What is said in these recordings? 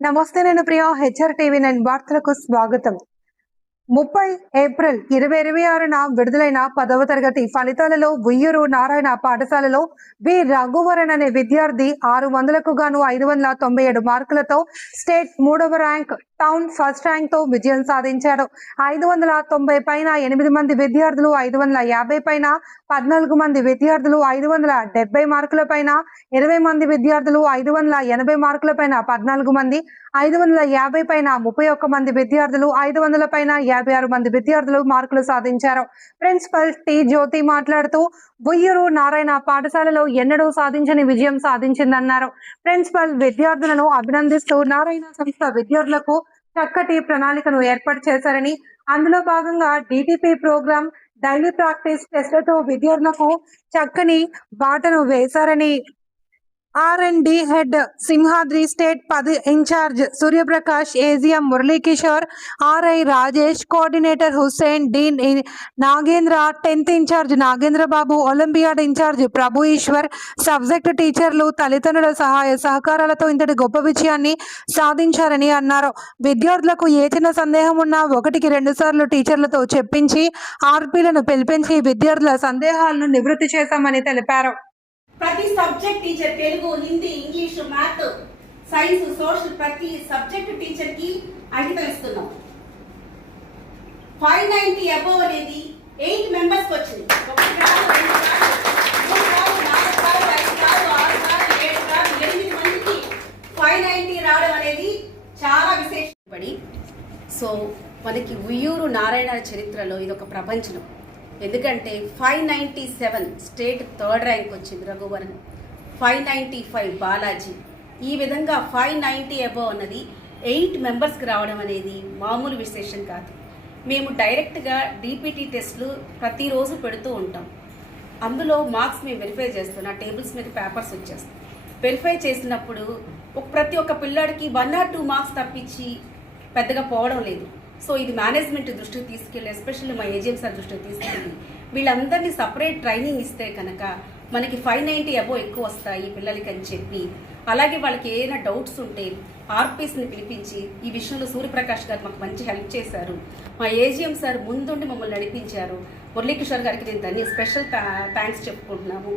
నమస్తే, నేను Priya. HR TV 9 వార్తలకు స్వాగతం. 30 ఏప్రిల్ 2026న విడుదలైన 10వ తరగతి ఫలితాలలో ఉయ్యూరు నారాయణ పాఠశాలలో వి రఘువరన్ అనే విద్యార్థి 600కు గాను 597 మార్కులతో స్టేట్ 3వ ర్యాంక్, టౌన్ ఫస్ట్ ర్యాంక్ తో విజయం సాధించాడు. 590 పైన 8 మంది విద్యార్థులు, 550 పైన 14 మంది విద్యార్థులు, 570 మార్కుల పైన 20 మంది విద్యార్థులు, 580 మార్కుల పైన 14 మంది, 550 పైన 31 మంది విద్యార్థులు, 500 పైన 56 మంది విద్యార్థులు మార్కులు సాధించారు. ప్రిన్సిపల్ టి జ్యోతి మాట్లాడుతూ ఉయ్యూరు నారాయణ పాఠశాలలో ఎన్నడూ సాధించని విజయం సాధించిందన్నారు. ప్రిన్సిపల్ విద్యార్థులను అభినందిస్తూ నారాయణ సంస్థ విద్యార్థులకు చక్కటి ప్రణాళికను ఏర్పాటు చేశారని, అందులో భాగంగా డిటిపి ప్రోగ్రాం, డైలీ ప్రాక్టీస్ టెస్ట్లతో విద్యార్థులకు చక్కని బాటను వేశారని, R&D head Simhadri, state 10 incharge Suryaprakash, AGM Muralikishore, RI Rajesh, coordinator Hussain, dean Nagendra, 10th incharge Nagendra Babu, olympiad incharge Prabhu Eshwar, subject టీచర్లు, తల్లిదండ్రుల సహాయ సహకారాలతో ఇంతటి గొప్ప విజయాన్ని సాధించారని అన్నారు. విద్యార్థులకు ఏ చిన్న సందేహం ఉన్నా 1కి 2 సార్లు టీచర్లతో చెప్పించి ఆర్పీలను పిలిపించి విద్యార్థుల సందేహాలను నివృత్తి చేశామని తెలిపారు. ప్రతి subject teacher, Telugu, Hindi, English, math, science, social, ప్రతి సబ్జెక్ట్ టీచర్ కి అంకితం ఇస్తున్నాం. 590 అబోవ్ అనేది 8 మెంబర్స్ వచ్చింది. 8 మందికి 590 రావడం అనేది చాలా విశేషపడి. సో మనకి ఉయ్యూరు నారాయణ చరిత్రలో ఇది ఒక ప్రపంచం. ఎందుకంటే 597 స్టేట్ 3rd ర్యాంక్ వచ్చింది రఘువరన్, 595 బాలాజీ. ఈ విధంగా 590 అబోవ్ అన్నది 8 మెంబర్స్కి రావడం అనేది మామూలు విశేషం కాదు. మేము డైరెక్ట్గా డిపిటి టెస్ట్లు ప్రతిరోజు పెడుతూ ఉంటాం. అందులో మార్క్స్ మేము వెరిఫై చేస్తాం. నా టేబుల్స్ మీద పేపర్స్ వచ్చేస్తాం. వెరిఫై చేసినప్పుడు ప్రతి ఒక్క పిల్లాడికి 1 or 2 మార్క్స్ తప్పించి పెద్దగా పోవడం లేదు. సో ఇది మేనేజ్మెంట్ దృష్టికి తీసుకెళ్ళి, ఎస్పెషల్లీ మా ఏజిఎం సార్ దృష్టికి తీసుకెళ్ళి వీళ్ళందరినీ సపరేట్ ట్రైనింగ్ ఇస్తే కనుక మనకి 590 అబోవ్ ఎక్కువ వస్తాయి పిల్లలకి అని చెప్పి, అలాగే వాళ్ళకి ఏదైనా డౌట్స్ ఉంటే ఆర్పీస్ని పిలిపించి ఈ విషయంలో సూర్యప్రకాష్ గారు మాకు మంచి హెల్ప్ చేశారు. మా ఏజిఎం సార్ ముందుండి మమ్మల్ని నడిపించారు. మురళీకిషోర్ గారికి నేను స్పెషల్ థ్యాంక్స్ చెప్పుకుంటున్నాము,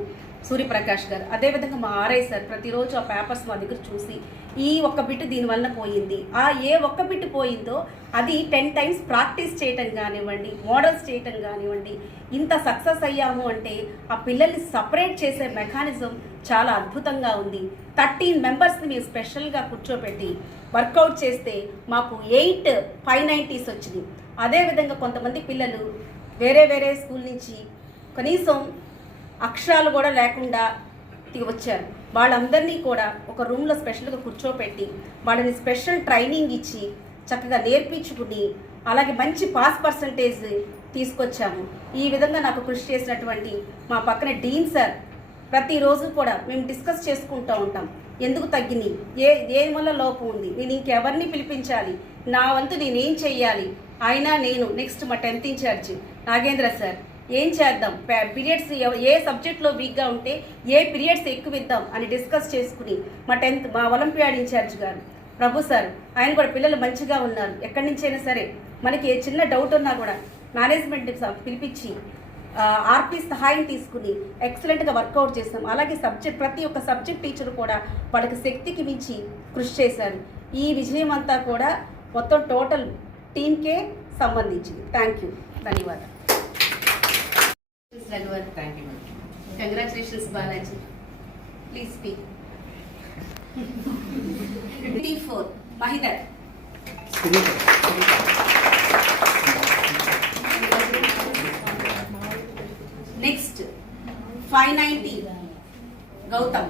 సూర్యప్రకాష్ గారు. అదేవిధంగా మా RI సార్ ప్రతిరోజు ఆ పేపర్స్ మా దగ్గర చూసి ఈ ఒక్క బిట్ దీనివల్ల పోయింది, ఆ ఏ ఒక్క బిట్ పోయిందో అది 10 times ప్రాక్టీస్ చేయటం కానివ్వండి, మోడల్స్ చేయటం కానివ్వండి, ఇంత సక్సెస్ అయ్యాము అంటే ఆ పిల్లల్ని సపరేట్ చేసే మెకానిజం చాలా అద్భుతంగా ఉంది. 13 మెంబర్స్ని మేము స్పెషల్గా కూర్చోబెట్టి వర్కౌట్ చేస్తే మాకు 8 590s వచ్చినాయి. అదేవిధంగా కొంతమంది పిల్లలు వేరే స్కూల్ నుంచి కనీసం అక్షరాలు కూడా లేకుండా వచ్చారు. వాళ్ళందరినీ కూడా ఒక రూమ్లో స్పెషల్గా కూర్చోపెట్టి వాళ్ళని స్పెషల్ ట్రైనింగ్ ఇచ్చి చక్కగా నేర్పించుకుని అలాగే మంచి పాస్ పర్సంటేజ్ తీసుకొచ్చాము. ఈ విధంగా నాకు కృషి చేసినటువంటి మా పక్కన డీన్ సార్ ప్రతిరోజు కూడా మేము డిస్కస్ చేసుకుంటూ ఉంటాం. ఎందుకు తగ్గింది, ఏ వల్ల లోపం ఉంది, నేను ఇంకెవరిని పిలిపించాలి, నా వంతు నేనేం చెయ్యాలి, నేను నెక్స్ట్ మా 10th ఇన్ఛార్జ్ నాగేంద్ర సార్ ఏం చేద్దాం, పీరియడ్స్ ఏ సబ్జెక్ట్లో వీక్గా ఉంటే ఏ పీరియడ్స్ ఎక్కువ ఇద్దాం అని డిస్కస్ చేసుకుని మా ఒలింపియాడ్ ఇన్ఛార్జ్ గారు ప్రభు సార్, ఆయన కూడా పిల్లలు మంచిగా ఉన్నారు. ఎక్కడి నుంచైనా సరే మనకి ఏ చిన్న డౌట్ ఉన్నా కూడా మేనేజ్మెంట్ పిలిపించి ఆర్పీ సహాయం తీసుకుని ఎక్సలెంట్గా వర్కౌట్ చేస్తాం. అలాగే ప్రతి ఒక్క సబ్జెక్ట్ టీచర్ కూడా వాళ్ళకి శక్తికి మించి కృషి చేశారు. ఈ విజయం అంతా కూడా మొత్తం టోటల్ టీమ్కే సంబంధించింది. థ్యాంక్ యూ, ధన్యవాదాలు. Thank you. Congratulations, Balaji. Please speak. 24 Mahidar. Next 590 Gautam.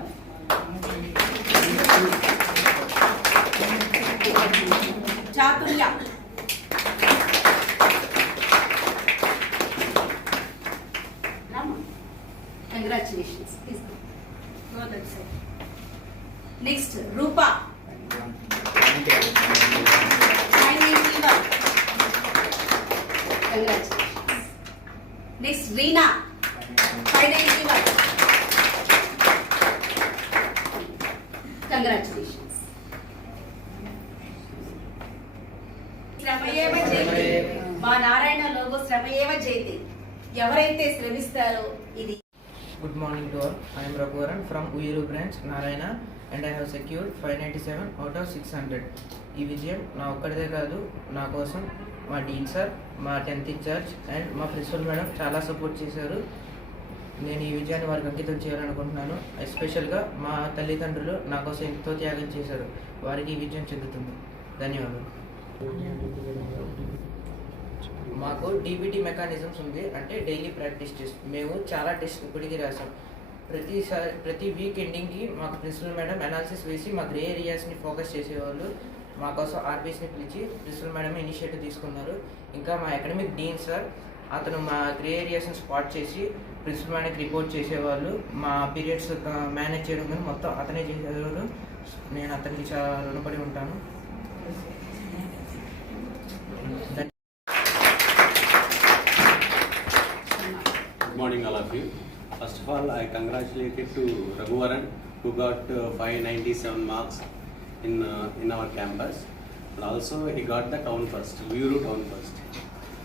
Chaturya. Congratulations. Please go. Go that side. Next, Rupa. 591. Congratulations. Next, Reena. 591. Congratulations. మా నారాయణ లోగో శ్రమయేవ జయతే. ఎవరైతే శ్రమిస్తారో ఇది. Good morning to all. I am Raghuvaran from Uyuru branch, Narayana, and I have secured 597 out of 600. ఈ విజయం నా ఒక్కడిదే కాదు, నా కోసం మా డీన్ సార్, మా 10th ఇన్ఛార్జ్ అండ్ మా ప్రిన్సిపల్ మేడం చాలా సపోర్ట్ చేశారు. నేను ఈ విజయాన్ని వారికి అంకితం చేయాలనుకుంటున్నాను. ఎస్పెషల్గా మా తల్లిదండ్రులు నా కోసం ఎంతో త్యాగం చేశారు. వారికి ఈ విజయం చెందుతుంది. ధన్యవాదాలు. మాకు డీబీటీ మెకానిజమ్స్ ఉంది, అంటే డైలీ ప్రాక్టీస్ టెస్ట్. మేము చాలా టెస్ట్ ఇప్పటికీ రాసాం. ప్రతి వీక్ ఎండింగ్కి మాకు ప్రిన్సిపల్ మేడం అనాలిసిస్ వేసి మా గ్రే ఏరియాస్ని ఫోకస్ చేసేవాళ్ళు. మా కోసం ఆర్బీఎస్ని పిలిచి ప్రిన్సిపల్ మేడం ఇనిషియేటివ్ తీసుకున్నారు. ఇంకా మా అకాడమిక్ డీన్ సార్, అతను మా గ్రే ఏరియాస్ని స్పాట్ చేసి ప్రిన్సిపల్ మేడంకి రిపోర్ట్ చేసేవాళ్ళు. మా పీరియడ్స్ మేనేజ్ చేయడం కానీ మొత్తం అతనే చేసేవాళ్ళు. నేను అతనికి చాలా రుణపడి ఉంటాను. Good morning, all of you. First of all, I congratulated to Raghuvaran, who got 597 marks in our campus, and also he got the town first, Uyuru town first.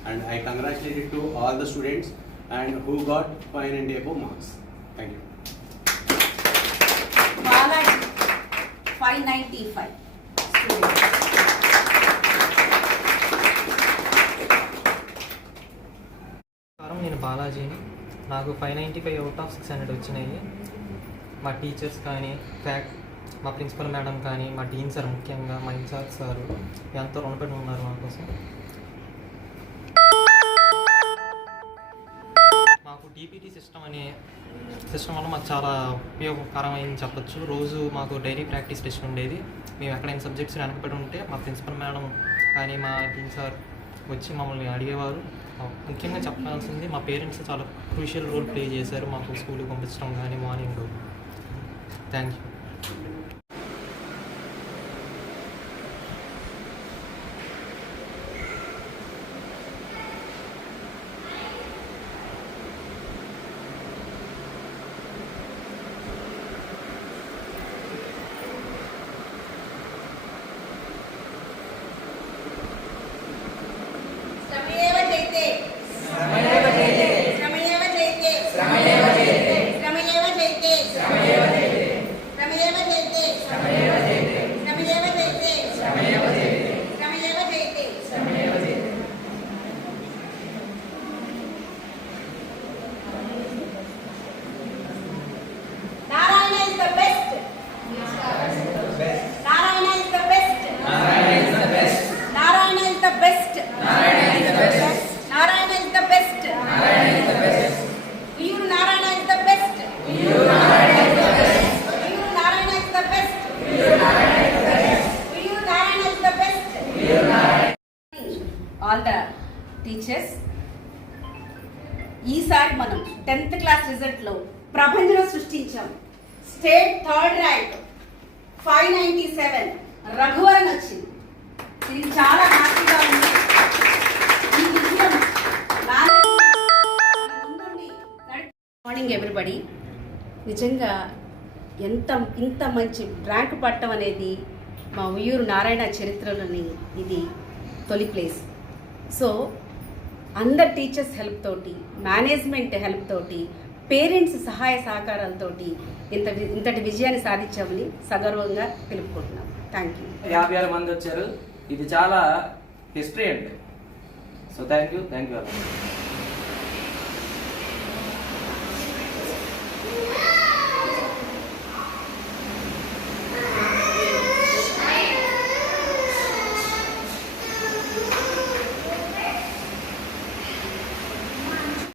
And I congratulated to all the students and who got 590 above marks. Thank you. Balaji 595 students. నేను బాలాజీని. నాకు 595 out of 600 వచ్చినాయి. మా teachers కానీ, మా principal madam కానీ, మా dean sir, ముఖ్యంగా మా ఇన్ఛార్జ్ సార్ ఎంతో రుణపడి ఉన్నారు మా కోసం. మాకు డీపీటీ సిస్టమ్ వల్ల మాకు చాలా ఉపయోగకరమైంది చెప్పొచ్చు. రోజు మాకు డైలీ ప్రాక్టీస్ టెస్ట్ ఉండేది. మేము ఎక్కడైనా సబ్జెక్ట్స్ వెనకబడి ఉంటే మా ప్రిన్సిపల్ మేడం కానీ మా డీన్ సార్ వచ్చి మమ్మల్ని అడిగేవారు. ముఖ్యంగా చెప్పాల్సింది మా పేరెంట్స్ చాలా క్రూషియల్ రోల్ ప్లే చేశారు మాకు స్కూల్కి పంపించడం కానీ morning. Thank you. All the teachers, ఈసారి మనం 10th క్లాస్ రిజల్ట్లో ప్రభంజనం సృష్టించాం. స్టేట్ 3rd ర్యాంక్ 597 రఘువరన్ వచ్చింది. ఇది చాలా హ్యాపీగా ఉంది. ఈ విజయం మార్నింగ్ ఎవ్రీబడి. నిజంగా ఇంత మంచి ర్యాంక్ పట్టడం అనేది మా ఉయ్యూరు నారాయణ చరిత్రలోని ఇది తొలి ప్లేస్. సో అందరు టీచర్స్ హెల్ప్ తోటి, మేనేజ్మెంట్ హెల్ప్ తోటి, పేరెంట్స్ సహాయ సహకారాలతోటి ఇంతటి విజయాన్ని సాధించామని సగర్వంగా తెలుపుకుంటున్నాం. Thank you. 56 మంది వచ్చారు. ఇది చాలా హిస్టరీ అండి. So thank you.